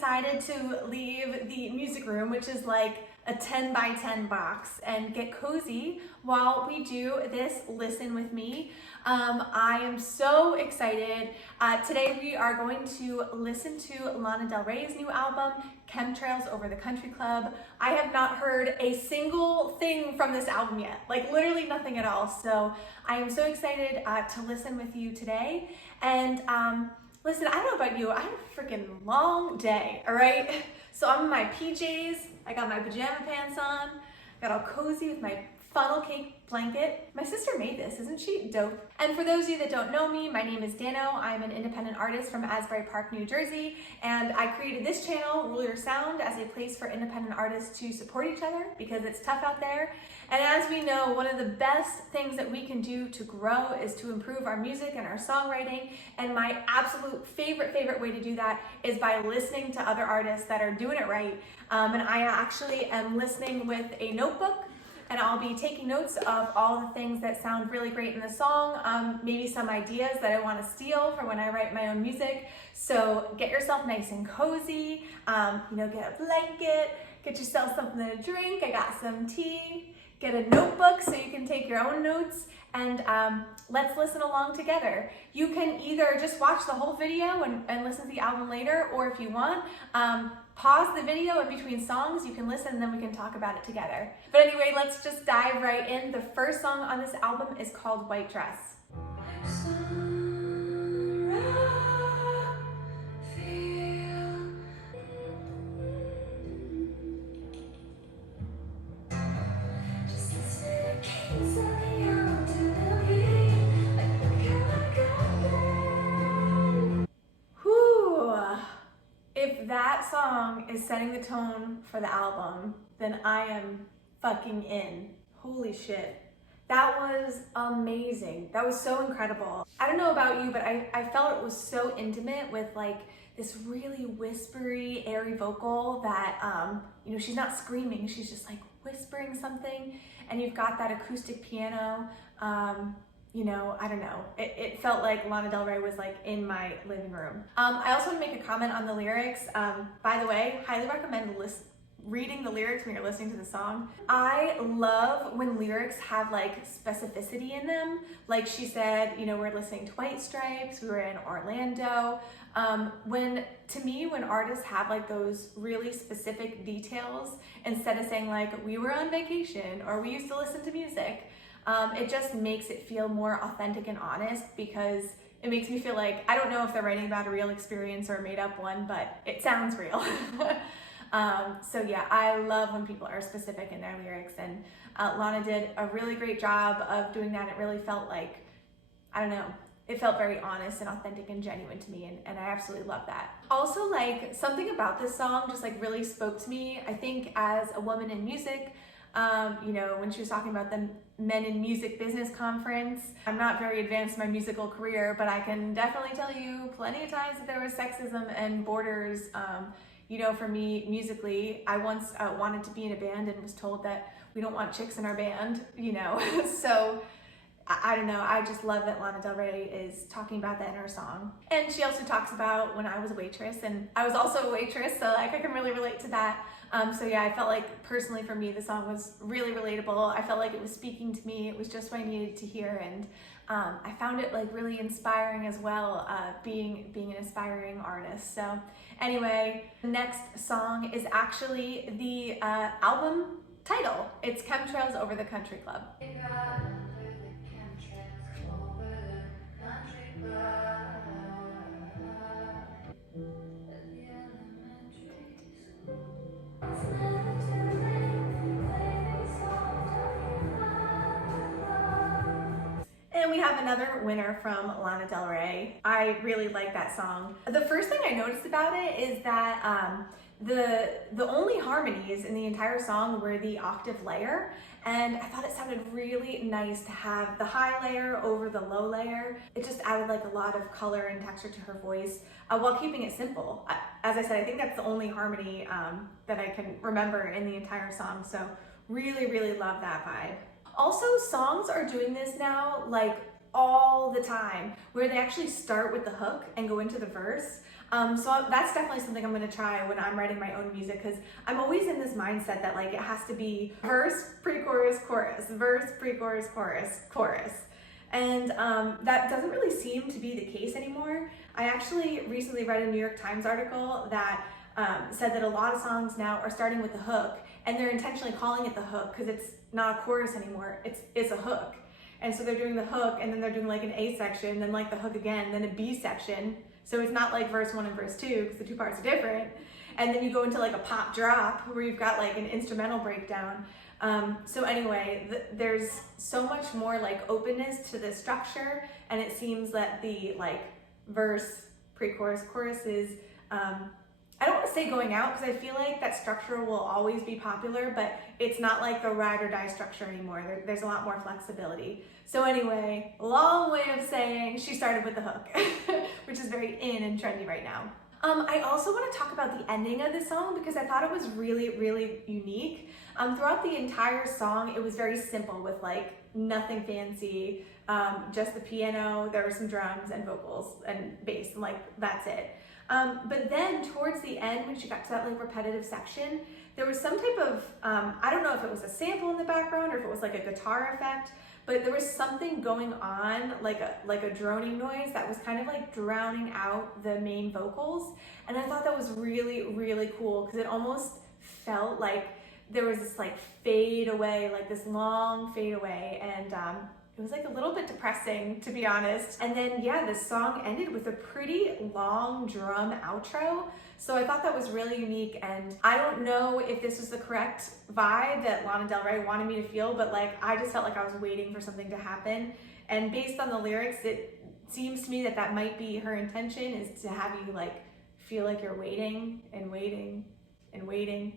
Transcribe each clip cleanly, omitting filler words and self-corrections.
decided to leave the music room, which is like a 10 by 10 box, and get cozy while we do this listen with me. I am so excited. Today we are going to listen to Lana Del Rey's new album, Chemtrails Over the Country Club. I have not heard a single thing from this album yet, like literally nothing at all. So I am so excited to listen with you today. And listen, I don't know about you, I had a freaking long day, all right? So I'm in my PJs, I got my pajama pants on, got all cozy with my funnel cake blanket. My sister made this, isn't she dope? And for those of you that don't know me, my name is Dano. I'm an independent artist from Asbury Park, New Jersey, and I created this channel, Rule Your Sound, as a place for independent artists to support each other because it's tough out there. And as we know, one of the best things that we can do to grow is to improve our music and our songwriting. And my absolute favorite way to do that is by listening to other artists that are doing it right. And I actually am listening with a notebook, and I'll be taking notes of all the things that sound really great in the song, maybe some ideas that I want to steal for when I write my own music. So get yourself nice and cozy, get a blanket, get yourself something to drink. I got some tea, get a notebook so you can take your own notes, and let's listen along together. You can either just watch the whole video and listen to the album later, or if you want, pause the video in between songs, you can listen and then we can talk about it together. But anyway, let's just dive right in. The first song on this album is called White Dress. If that song is setting the tone for the album, then I am fucking in. Holy shit. That was amazing. That was so incredible. I don't know about you, but I felt it was so intimate with like this really whispery, airy vocal that, she's not screaming, she's just like whispering something. And you've got that acoustic piano. I don't know. It felt like Lana Del Rey was like in my living room. I also want to make a comment on the lyrics. By the way, highly recommend reading the lyrics when you're listening to the song. I love when lyrics have like specificity in them. Like she said, we're listening to White Stripes, we were in Orlando. When artists have like those really specific details, instead of saying like, we were on vacation or we used to listen to music, it just makes it feel more authentic and honest, because it makes me feel like, I don't know if they're writing about a real experience or a made up one, but it sounds real. So yeah, I love when people are specific in their lyrics, and Lana did a really great job of doing that. It really felt like, I don't know, it felt very honest and authentic and genuine to me, and I absolutely love that. Also, like, something about this song just like really spoke to me. I think as a woman in music, when she was talking about the Men in Music Business Conference. I'm not very advanced in my musical career, but I can definitely tell you plenty of times that there was sexism and borders. For me, musically, I once wanted to be in a band and was told that we don't want chicks in our band, So I don't know, I just love that Lana Del Rey is talking about that in her song. And she also talks about when I was a waitress, and I was also a waitress, so like I can really relate to that. So yeah, I felt like personally for me, the song was really relatable. I felt like it was speaking to me. It was just what I needed to hear, and I found it like really inspiring as well, being an aspiring artist. So anyway, the next song is actually the album title. It's Chemtrails Over the Country Club. And we have another winner from Lana Del Rey. I really like that song. The first thing I noticed about it is that the only harmonies in the entire song were the octave layer, and I thought it sounded really nice to have the high layer over the low layer. It just added like a lot of color and texture to her voice while keeping it simple. As I said, I think that's the only harmony that I can remember in the entire song, so really love that vibe. Also, songs are doing this now like all the time, where they actually start with the hook and go into the verse. So that's definitely something I'm gonna try when I'm writing my own music, because I'm always in this mindset that like it has to be verse, pre-chorus, chorus, verse, pre-chorus, chorus, chorus. And that doesn't really seem to be the case anymore. I actually recently read a New York Times article that said that a lot of songs now are starting with the hook, and they're intentionally calling it the hook because it's not a chorus anymore, it's a hook. And so they're doing the hook, and then they're doing like an A section, then like the hook again, then a B section. So it's not like verse 1 and verse 2 because the two parts are different. And then you go into like a pop drop where you've got like an instrumental breakdown. So anyway, there's so much more like openness to the structure, and it seems that the like verse, pre-chorus, chorus is, I don't want to say going out because I feel like that structure will always be popular, but it's not like the ride or die structure anymore. There's a lot more flexibility. So anyway, long way of saying she started with the hook, which is very in and trendy right now. I also want to talk about the ending of the song because I thought it was really, really unique. Throughout the entire song, it was very simple with like nothing fancy, just the piano, there were some drums and vocals and bass, and like that's it. But then towards the end, when she got to that like repetitive section, there was some type of, I don't know if it was a sample in the background or if it was like a guitar effect, but there was something going on, like a droning noise that was kind of like drowning out the main vocals. And I thought that was really, really cool because it almost felt like there was this like fade away, like this long fade away. And it was like a little bit depressing, to be honest. And then yeah, the song ended with a pretty long drum outro. So I thought that was really unique, and I don't know if this was the correct vibe that Lana Del Rey wanted me to feel, but like I just felt like I was waiting for something to happen. And based on the lyrics, it seems to me that that might be her intention, is to have you like feel like you're waiting and waiting and waiting.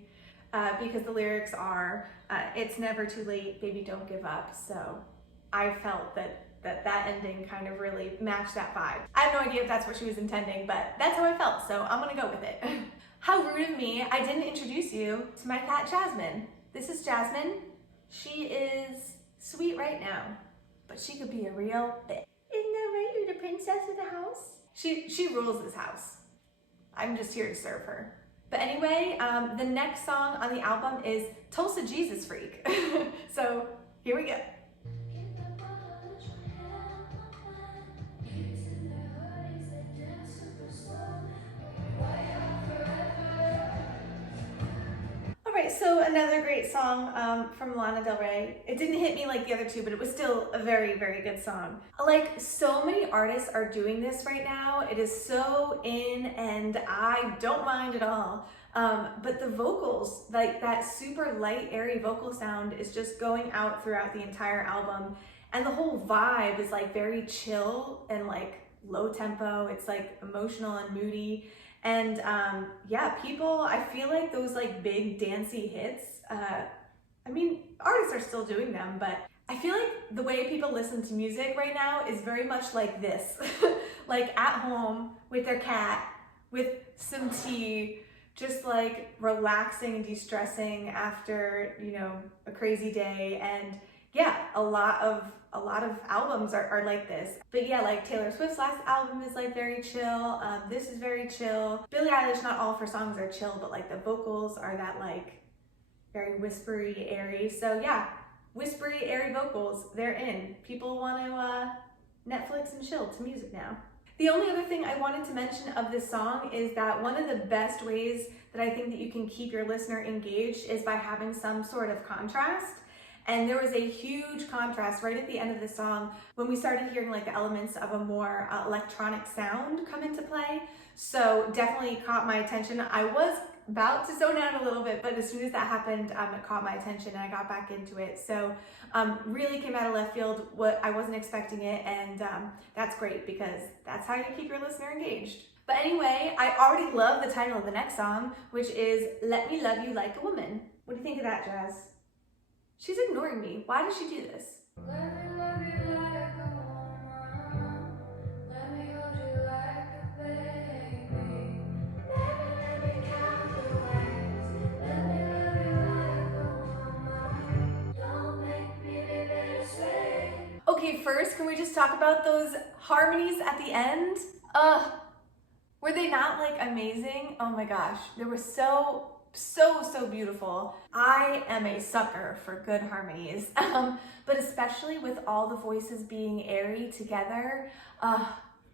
Because the lyrics are, it's never too late, baby, don't give up. So I felt that ending kind of really matched that vibe. I have no idea if that's what she was intending, but that's how I felt, so I'm gonna go with it. How rude of me, I didn't introduce you to my cat Jasmine. This is Jasmine. She is sweet right now, but she could be a real bitch. Isn't that right? You're the princess of the house? She rules this house. I'm just here to serve her. But anyway, the next song on the album is Tulsa Jesus Freak. So here we go. So another great song from Lana Del Rey. It didn't hit me like the other two, but it was still a very, very good song. Like, so many artists are doing this right now. It is so in, and I don't mind at all. But the vocals, like that super light, airy vocal sound is just going out throughout the entire album. And the whole vibe is like very chill and like low tempo. It's like emotional and moody. And yeah, people, I feel like those like big dancey hits, I mean, artists are still doing them, but I feel like the way people listen to music right now is very much like this. Like at home with their cat, with some tea, just like relaxing and de-stressing after, you know, a crazy day. And yeah, a lot of albums are like this. But yeah, like Taylor Swift's last album is like very chill. This is very chill. Billie Eilish, not all of her songs are chill, but like the vocals are that like very whispery, airy. So yeah, whispery, airy vocals, they're in. People want to Netflix and chill to music now. The only other thing I wanted to mention of this song is that one of the best ways that I think that you can keep your listener engaged is by having some sort of contrast. And there was a huge contrast right at the end of the song when we started hearing like the elements of a more electronic sound come into play. So definitely caught my attention. I was about to zone out a little bit, but as soon as that happened, it caught my attention and I got back into it. So really came out of left field. I wasn't expecting it, and that's great because that's how you keep your listener engaged. But anyway, I already love the title of the next song, which is Let Me Love You Like a Woman. What do you think of that, Jazz? She's ignoring me. Why does she do this? Let me love you like a woman. Let me hold you like a baby. Let me count the ways. Let me love you like a woman. Don't make me be bittersweet. Okay, first, can we just talk about those harmonies at the end? Were they not like amazing? Oh my gosh, they were so beautiful. I am a sucker for good harmonies, but especially with all the voices being airy together,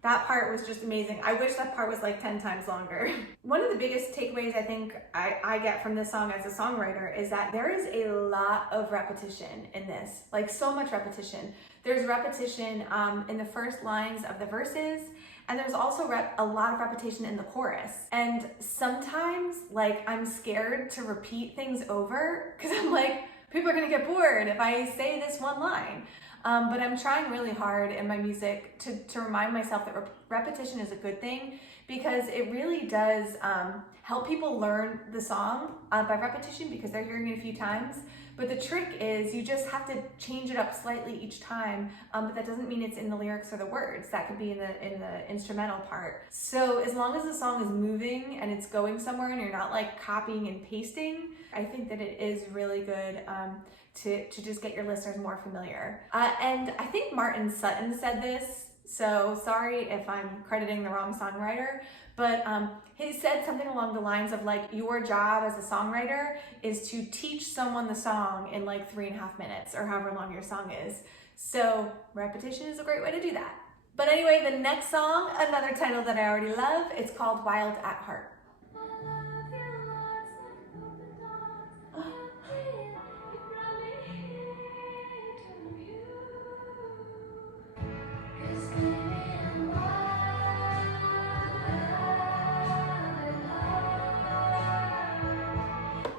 that part was just amazing. I wish that part was like 10 times longer. One of the biggest takeaways I think I get from this song as a songwriter is that there is a lot of repetition in this, like so much repetition. There's repetition in the first lines of the verses, and there's also a lot of repetition in the chorus. And sometimes, like, I'm scared to repeat things over because I'm like, people are gonna get bored if I say this one line. But I'm trying really hard in my music to remind myself that repetition is a good thing, because it really does help people learn the song by repetition because they're hearing it a few times. But the trick is you just have to change it up slightly each time, but that doesn't mean it's in the lyrics or the words. That could be in the instrumental part. So as long as the song is moving and it's going somewhere and you're not like copying and pasting, I think that it is really good to just get your listeners more familiar. And I think Martin Sutton said this, so sorry if I'm crediting the wrong songwriter, but he said something along the lines of like, your job as a songwriter is to teach someone the song in like 3.5 minutes or however long your song is. So repetition is a great way to do that. But anyway, the next song, another title that I already love, it's called Wild at Heart.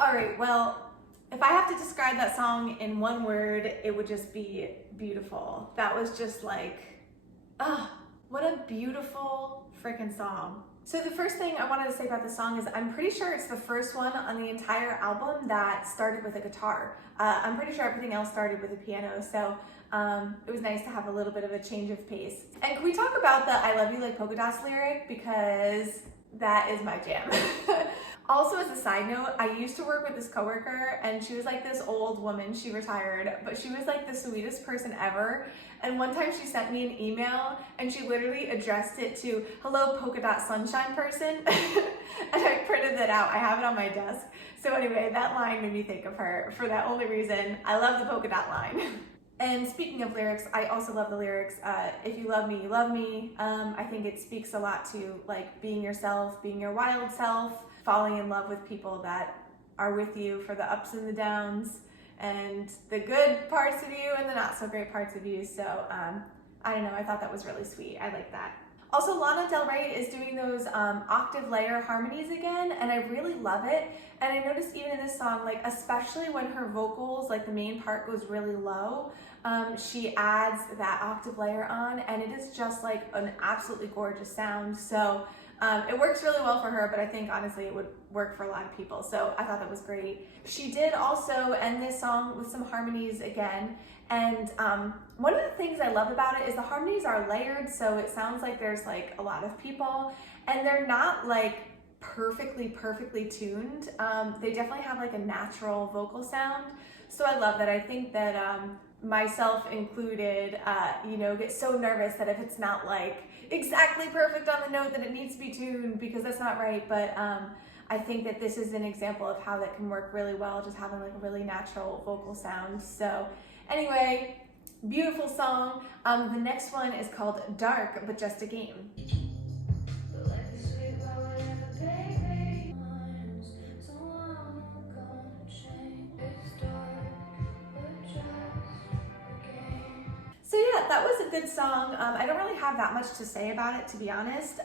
All right, well, if I have to describe that song in one word, it would just be beautiful. That was just like, what a beautiful freaking song. So the first thing I wanted to say about the song is I'm pretty sure it's the first one on the entire album that started with a guitar. I'm pretty sure everything else started with a piano, so it was nice to have a little bit of a change of pace. And can we talk about the I love you like polka dots lyric, because that is my jam. Also, as a side note, I used to work with this coworker and she was like this old woman, she retired, but she was like the sweetest person ever. And one time she sent me an email and she literally addressed it to, hello polka dot sunshine person. And I printed that out, I have it on my desk. So anyway, that line made me think of her for that only reason. I love the polka dot line. And speaking of lyrics, I also love the lyrics, if you love me, you love me. I think it speaks a lot to like being yourself, being your wild self, falling in love with people that are with you for the ups and the downs, and the good parts of you and the not so great parts of you. So I don't know, I thought that was really sweet. I like that. Also, Lana Del Rey is doing those octave layer harmonies again, and I really love it. And I noticed even in this song, like especially when her vocals, like the main part goes really low, she adds that octave layer on, and it is just like an absolutely gorgeous sound. So it works really well for her, but I think honestly it would work for a lot of people. So I thought that was great. She did also end this song with some harmonies again. And one of the things I love about it is the harmonies are layered, so it sounds like there's like a lot of people, and they're not like perfectly tuned. They definitely have like a natural vocal sound. So I love that. I think that myself included, get so nervous that if it's not like exactly perfect on the note that it needs to be tuned, because that's not right. But I think that this is an example of how that can work really well, just having like a really natural vocal sound. So anyway, beautiful song. The next one is called Dark But Just a Game. So yeah, that was a good song. I don't really have that much to say about it, to be honest.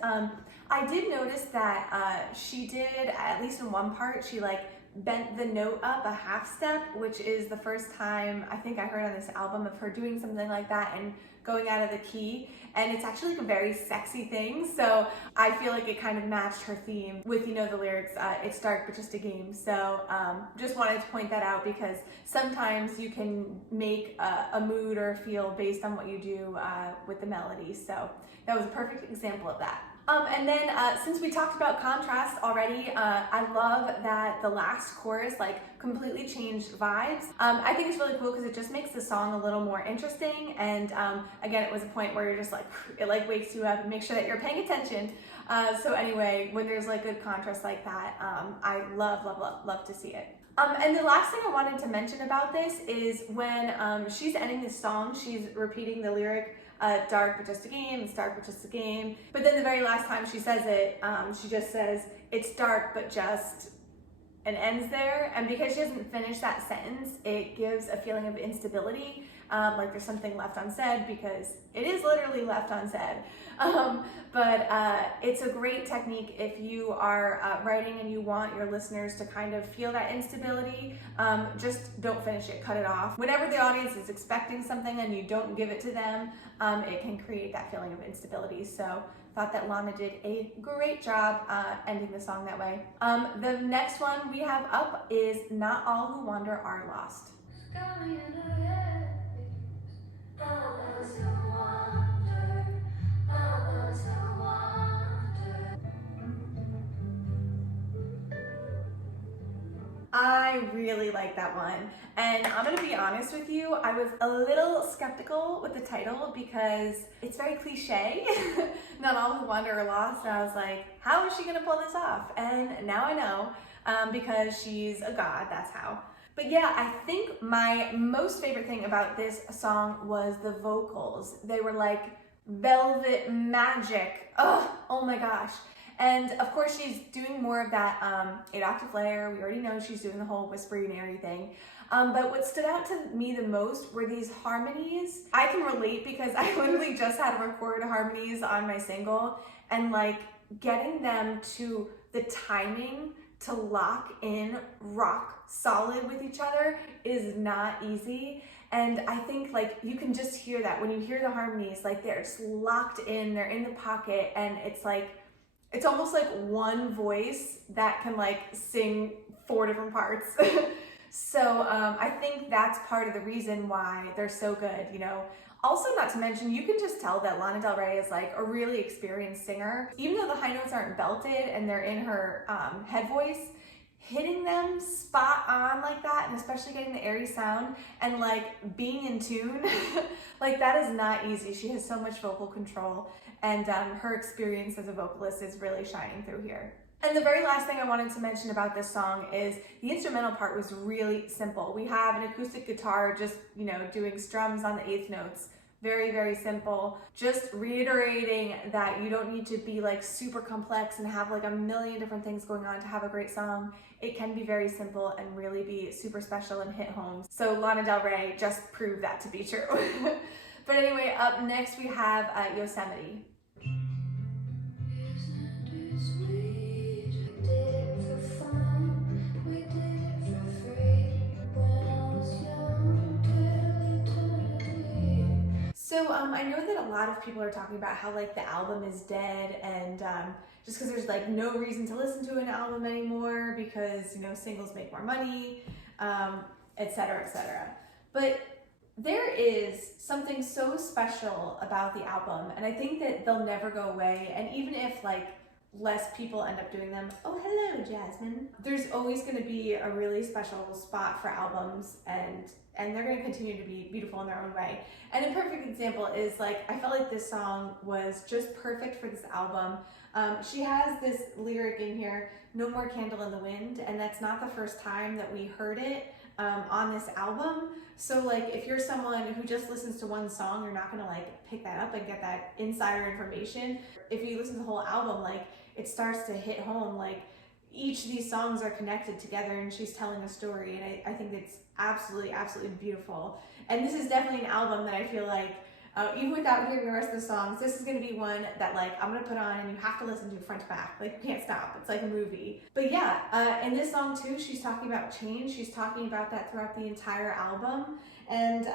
I did notice that she did, at least in one part, she like bent the note up a half step, which is the first time I think I heard on this album of her doing something like that and going out of the key. And it's actually like a very sexy thing. So I feel like it kind of matched her theme with, the lyrics, it's dark but just a game. So just wanted to point that out, because sometimes you can make a mood or a feel based on what you do with the melody. So that was a perfect example of that. And then since we talked about contrast already, I love that the last chorus like completely changed vibes. I think it's really cool because it just makes the song a little more interesting. And again, it was a point where you're just like, it like wakes you up and make sure that you're paying attention. So anyway, when there's like good contrast like that, I love to see it. And the last thing I wanted to mention about this is when she's ending the song, she's repeating the lyric, dark but just a game, it's dark but just a game. But then the very last time she says it, she just says, it's dark but just, and ends there. And because she doesn't finish that sentence, it gives a feeling of instability, like there's something left unsaid, because it is literally left unsaid. But it's a great technique if you are writing and you want your listeners to kind of feel that instability. Just don't finish it, cut it off. Whenever the audience is expecting something and you don't give it to them, it can create that feeling of instability. So thought that Lana did a great job ending the song that way. The next one we have up is Not All Who Wander Are Lost. I really like that one. And I'm gonna be honest with you, I was a little skeptical with the title because it's very cliche. Not all who wander are lost. And I was like, how is she gonna pull this off? And now I know, because she's a god, that's how. But yeah, I think my most favorite thing about this song was the vocals. They were like velvet magic. Oh my gosh. And of course she's doing more of that 8-octave layer. We already know she's doing the whole whispery and airy thing. But what stood out to me the most were these harmonies. I can relate because I literally just had to record harmonies on my single, and like getting them to the timing to lock in rock solid with each other is not easy. And I think like you can just hear that when you hear the harmonies, like they're just locked in, they're in the pocket, and it's like, it's almost like one voice that can like sing 4 different parts. So I think that's part of the reason why they're so good, you know. Also, not to mention, you can just tell that Lana Del Rey is like a really experienced singer. Even though the high notes aren't belted and they're in her head voice, hitting them spot on like that, and especially getting the airy sound and like being in tune, like that is not easy. She has so much vocal control, and her experience as a vocalist is really shining through here. And the very last thing I wanted to mention about this song is the instrumental part was really simple. We have an acoustic guitar just, you know, doing strums on the 8th notes. Very, very simple. Just reiterating that you don't need to be like super complex and have like a million different things going on to have a great song. It can be very simple and really be super special and hit home. So Lana Del Rey just proved that to be true. But anyway, up next we have Yosemite. So I know that a lot of people are talking about how like the album is dead, and just because there's like no reason to listen to an album anymore because, you know, singles make more money, etc., etc. But there is something so special about the album, and I think that they'll never go away. And even if like less people end up doing them, oh hello Jasmine, there's always going to be a really special spot for albums, and they're going to continue to be beautiful in their own way. And a perfect example is like, I felt like this song was just perfect for this album. She has this lyric in here, no more candle in the wind, and that's not the first time that we heard it on this album. So like if you're someone who just listens to one song, you're not gonna like pick that up and get that insider information. If you listen to the whole album, like it starts to hit home, like each of these songs are connected together and she's telling a story, and I think it's absolutely beautiful. And this is definitely an album that I feel like even without hearing the rest of the songs, this is going to be one that like I'm going to put on and you have to listen to front to back. Like you can't stop. It's like a movie. But yeah, in this song too, she's talking about change. She's talking about that throughout the entire album. And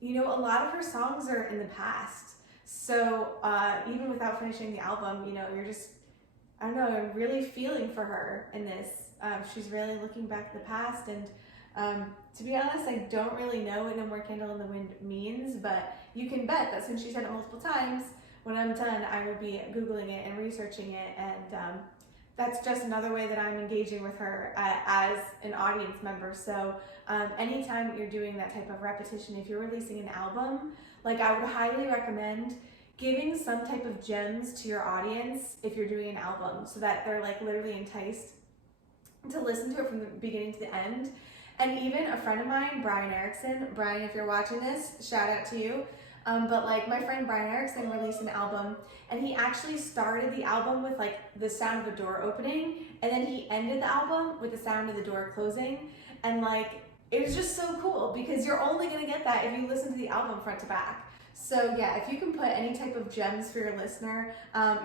you know, a lot of her songs are in the past. So even without finishing the album, you know, you're just, I don't know, I'm really feeling for her in this. She's really looking back at the past, and to be honest, I don't really know what No More Candle in the Wind means, but you can bet that since she said it multiple times, when I'm done, I will be Googling it and researching it, and that's just another way that I'm engaging with her as an audience member. So anytime you're doing that type of repetition, if you're releasing an album, like I would highly recommend giving some type of gems to your audience if you're doing an album, so that they're like literally enticed to listen to it from the beginning to the end. And even a friend of mine, Brian Erickson, Brian, if you're watching this, shout out to you. But like my friend Brian Erickson released an album, and he actually started the album with like the sound of a door opening, and then he ended the album with the sound of the door closing. And like, it was just so cool, because you're only gonna get that if you listen to the album front to back. So yeah, if you can put any type of gems for your listener,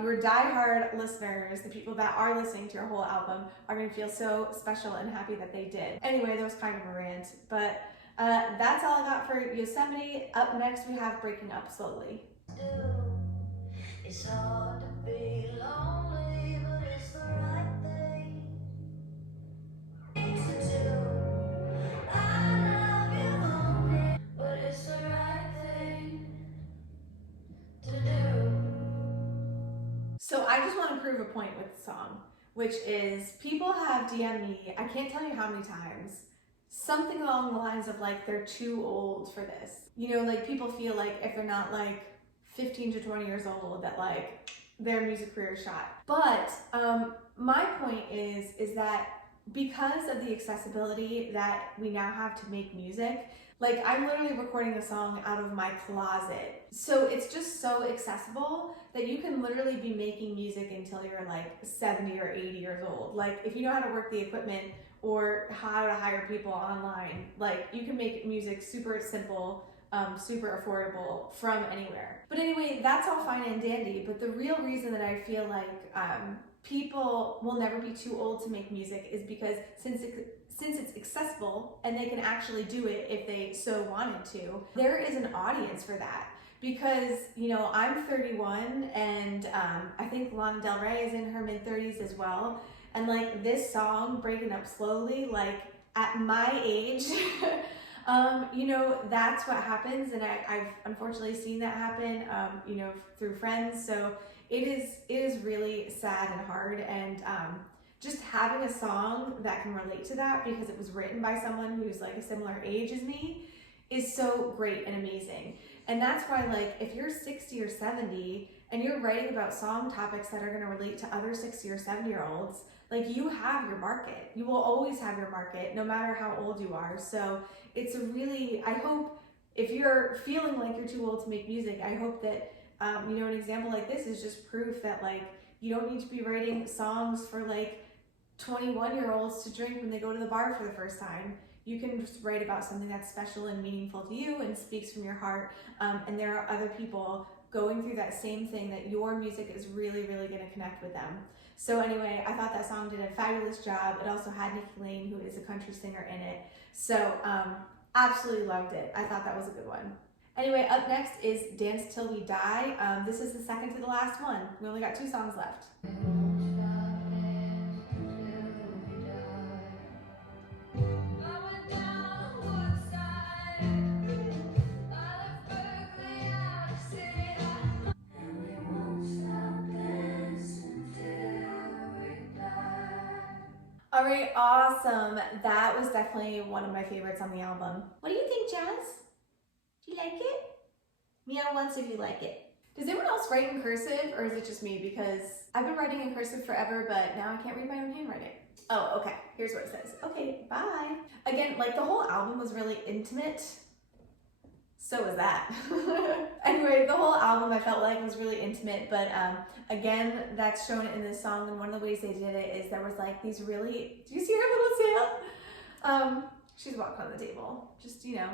your diehard listeners, the people that are listening to your whole album, are gonna feel so special and happy that they did. Anyway, that was kind of a rant, but that's all I got for Yosemite. Up next, we have Breaking Up Slowly. It's hard to be lonely, but it's the right thing to do. I love you only, but it's the right thing to do. So I just want to prove a point with the song, which is people have DM'd me, I can't tell you how many times, something along the lines of like they're too old for this. You know, like people feel like if they're not like 15 to 20 years old that like their music career is shot. But my point is that because of the accessibility that we now have to make music, like I'm literally recording a song out of my closet. So it's just so accessible that you can literally be making music until you're like 70 or 80 years old. Like if you know how to work the equipment or how to hire people online, like you can make music super simple, super affordable from anywhere. But anyway, that's all fine and dandy, but the real reason that I feel like people will never be too old to make music is because since it's accessible and they can actually do it if they so wanted to, there is an audience for that. Because, you know, I'm 31 and I think Lana Del Rey is in her mid-30s as well. And like this song, Breaking Up Slowly, like at my age, you know, that's what happens. And I've unfortunately seen that happen, you know, through friends. So it is really sad and hard. And just having a song that can relate to that because it was written by someone who's like a similar age as me is so great and amazing. And that's why, like, if you're 60 or 70 and you're writing about song topics that are going to relate to other 60 or 70-year-olds, like, you have your market. You will always have your market, no matter how old you are. So it's a really, I hope, if you're feeling like you're too old to make music, I hope that, you know, an example like this is just proof that, like, you don't need to be writing songs for, like, 21-year-olds to drink when they go to the bar for the first time. You can just write about something that's special and meaningful to you and speaks from your heart. And there are other people going through that same thing that your music is really, really going to connect with them. So anyway, I thought that song did a fabulous job. It also had Nikki Lane, who is a country singer, in it. So absolutely loved it. I thought that was a good one. Anyway, up next is Dance Till We Die. This is the second to the last one. We only got 2 songs left. All right, awesome. That was definitely one of my favorites on the album. What do you think, Jazz? Do you like it? Meow once if you like it. Does anyone else write in cursive, or is it just me? Because I've been writing in cursive forever, but now I can't read my own handwriting. Oh, okay, here's what it says. Okay, bye. Again, like the whole album was really intimate. So was that. Anyway, the whole album I felt like was really intimate, but again, that's shown in this song, and one of the ways they did it is there was like these really, do you see her little tail? She's walking on the table. Just, you know,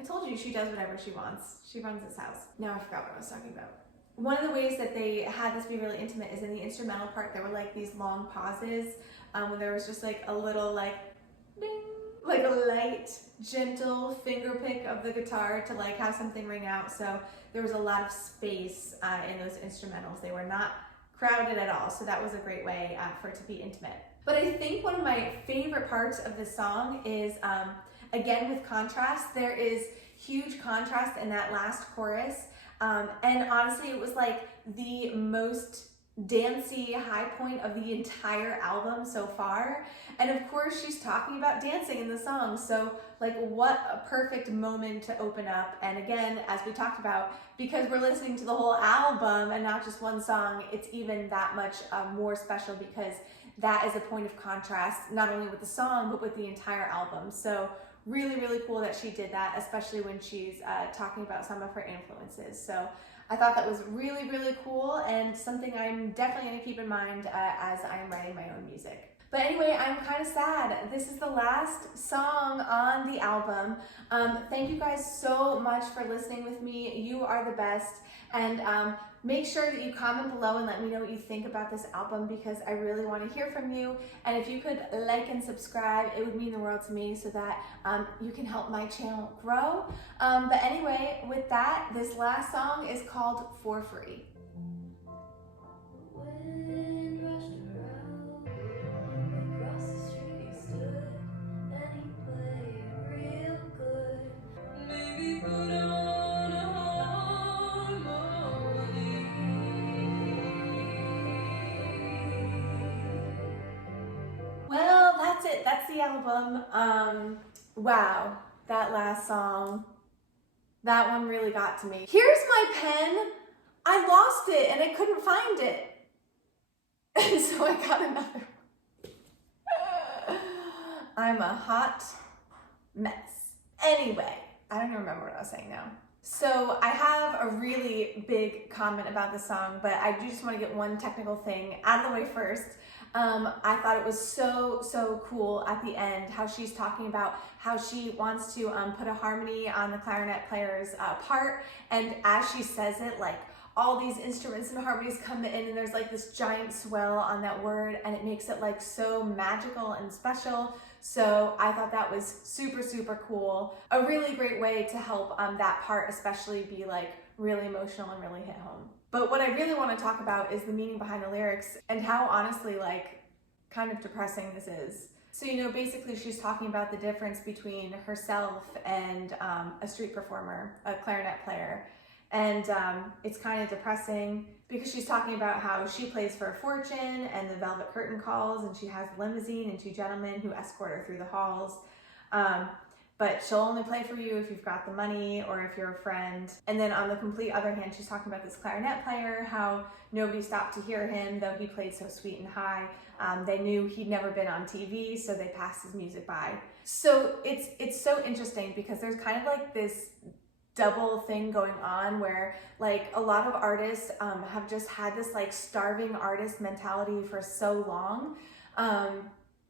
I told you she does whatever she wants. She runs this house. Now I forgot what I was talking about. One of the ways that they had this be really intimate is in the instrumental part, there were like these long pauses when there was just like a little like ding, like a light, gentle finger pick of the guitar to like have something ring out. So there was a lot of space in those instrumentals. They were not crowded at all. So that was a great way for it to be intimate. But I think one of my favorite parts of this song is, again, with contrast. There is huge contrast in that last chorus. And honestly, it was like the most dancey high point of the entire album so far. And of course, she's talking about dancing in the song. So like, what a perfect moment to open up. And again, as we talked about, because we're listening to the whole album and not just one song, it's even that much more special, because that is a point of contrast, not only with the song, but with the entire album. So really, really cool that she did that, especially when she's talking about some of her influences. So I thought that was really, really cool, and something I'm definitely going to keep in mind as I'm writing my own music. But anyway, I'm kind of sad. This is the last song on the album. Thank you guys so much for listening with me. You are the best. And make sure that you comment below and let me know what you think about this album, because I really want to hear from you. And if you could like and subscribe, it would mean the world to me, so that you can help my channel grow. But anyway, with that, this last song is called For Free. Wind rushed around, across the street he stood, and he played real good. Maybe put on a harmony. Well, that's it. That's the album. Wow, that last song, that one really got to me. Here's my pen. I lost it and I couldn't find it. And so I got another one. I'm a hot mess. Anyway, I don't even remember what I was saying now. So I have a really big comment about the song, but I do just want to get one technical thing out of the way first. I thought it was so cool at the end how she's talking about how she wants to put a harmony on the clarinet player's part, and as she says it, like, all these instruments and harmonies come in, and there's like this giant swell on that word, and it makes it like so magical and special. So I thought that was super cool. A really great way to help that part especially be like really emotional and really hit home. But what I really want to talk about is the meaning behind the lyrics, and how honestly like kind of depressing this is. So, you know, basically she's talking about the difference between herself and a street performer, a clarinet player. And it's kind of depressing, because she's talking about how she plays for a fortune, and the velvet curtain calls, and she has a limousine and two gentlemen who escort her through the halls. But she'll only play for you if you've got the money or if you're a friend. And then on the complete other hand, she's talking about this clarinet player, how nobody stopped to hear him, though he played so sweet and high. They knew he'd never been on TV, so they passed his music by. So it's so interesting, because there's kind of like this double thing going on, where like a lot of artists have just had this like starving artist mentality for so long,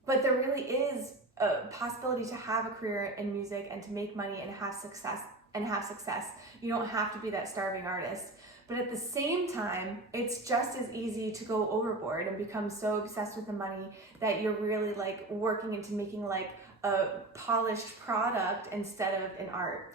but there really is a possibility to have a career in music and to make money and have success. You don't have to be that starving artist. But at the same time, it's just as easy to go overboard and become so obsessed with the money that you're really like working into making like a polished product instead of an art.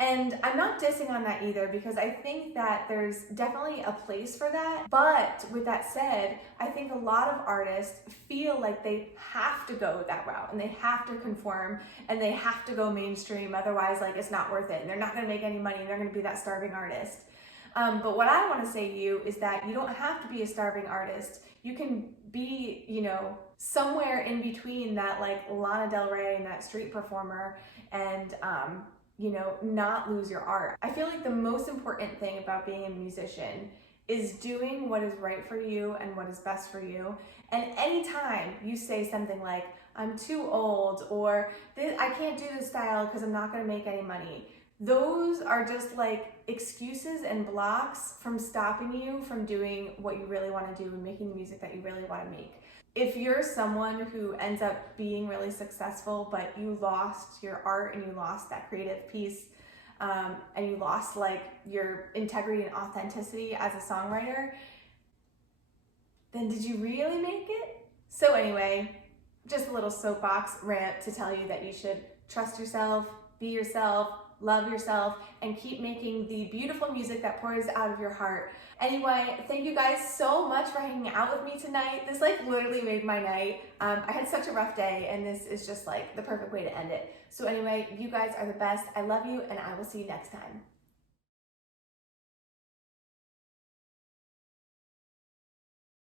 And I'm not dissing on that either, because I think that there's definitely a place for that. But with that said, I think a lot of artists feel like they have to go that route, and they have to conform, and they have to go mainstream. Otherwise, like, it's not worth it, and they're not going to make any money, and they're going to be that starving artist. But what I want to say to you is that you don't have to be a starving artist. You can be, you know, somewhere in between that, like Lana Del Rey and that street performer, and you know, not lose your art. I feel like the most important thing about being a musician is doing what is right for you and what is best for you. And anytime you say something like, I'm too old, or I can't do this style because I'm not going to make any money, those are just like excuses and blocks from stopping you from doing what you really want to do and making the music that you really want to make. If you're someone who ends up being really successful, but you lost your art and you lost that creative piece, and you lost like your integrity and authenticity as a songwriter, then did you really make it? So anyway, just a little soapbox rant to tell you that you should trust yourself, be yourself, love yourself, and keep making the beautiful music that pours out of your heart. Anyway, thank you guys so much for hanging out with me tonight. This like literally made my night. I had such a rough day, and this is just like the perfect way to end it. So anyway, you guys are the best. I love you, and I will see you next time.